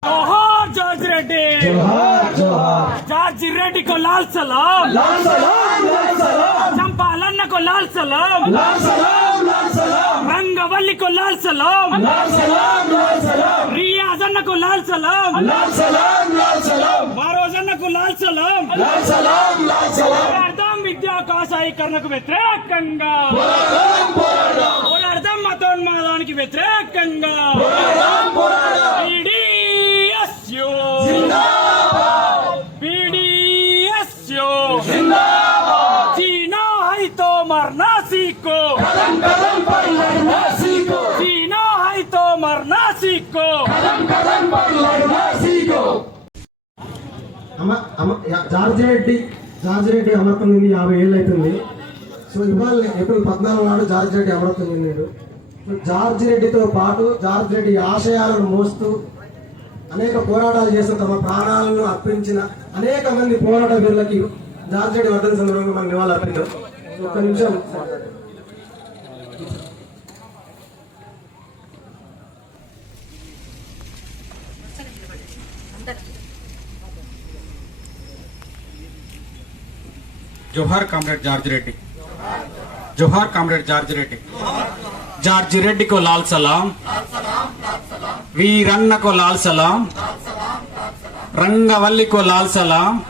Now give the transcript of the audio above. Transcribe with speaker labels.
Speaker 1: जोहार जॉर्ज रेड्डी,
Speaker 2: जोहार जोहार।
Speaker 1: जॉर्ज रेड्डी को लाल सलाम,
Speaker 2: लाल सलाम लाल सलाम।
Speaker 1: चंपालन को लाल सलाम,
Speaker 2: लाल सलाम लाल सलाम।
Speaker 1: रंगवल्ली को लाल सलाम,
Speaker 2: लाल सलाम लाल सलाम।
Speaker 1: रियाजन को लाल सलाम,
Speaker 2: लाल सलाम लाल सलाम।
Speaker 1: మారోజన్న కు లాల్ సలాం,
Speaker 2: लाल सलाम लाल सलाम।
Speaker 1: పోరాడదాం విద్యావకాశీకరణకు వ్యతిరేకంగా,
Speaker 2: పోరాడదాం పోరాడదాం
Speaker 1: పోరాడదాం మతోన్మాదానికి వ్యతిరేకంగా,
Speaker 2: పోరాడదాం పోరాడదాం।
Speaker 1: పీడీఎస్యు
Speaker 2: जिंदाबाद
Speaker 1: पीडीएसयू
Speaker 2: जिंदाबाद।
Speaker 1: जीना है तो मरना सीखो,
Speaker 2: कदम कदम पर लड़ना सीखो,
Speaker 1: जीना है तो मरना सीखो।
Speaker 2: कदम कदम पर लड़ना सीखो।
Speaker 3: జార్జ్ రెడ్డి అమరత్వం చెంది 50 ఏళ్ళు అవుతుంది. సో ఇవాళ ఏప్రిల్ 14 నాడు జార్జ్ రెడ్డి అమరత్వం చెందాడు. జార్జ్ రెడ్డితో పాటు జార్జ్ రెడ్డి ఆశయాలను మోస్తూ అనేక పోరాటాలు చేస్తూ తమ ప్రాణాలను అర్పించిన అనేక మంది పోరాట వీరులకి జార్జ్ రెడ్డి వర్ధన సందర్భంగా మనం నివాళులు అర్పిద్దాం. ఒక్క నిమిషం.
Speaker 4: जोहार कामरेड जॉर्ज रेड्डी, जोहार comrade George Reddy. George Reddy को लाल सलाम, वीरन्न को लाल सलाम, रंगवल्ली को लाल सलाम।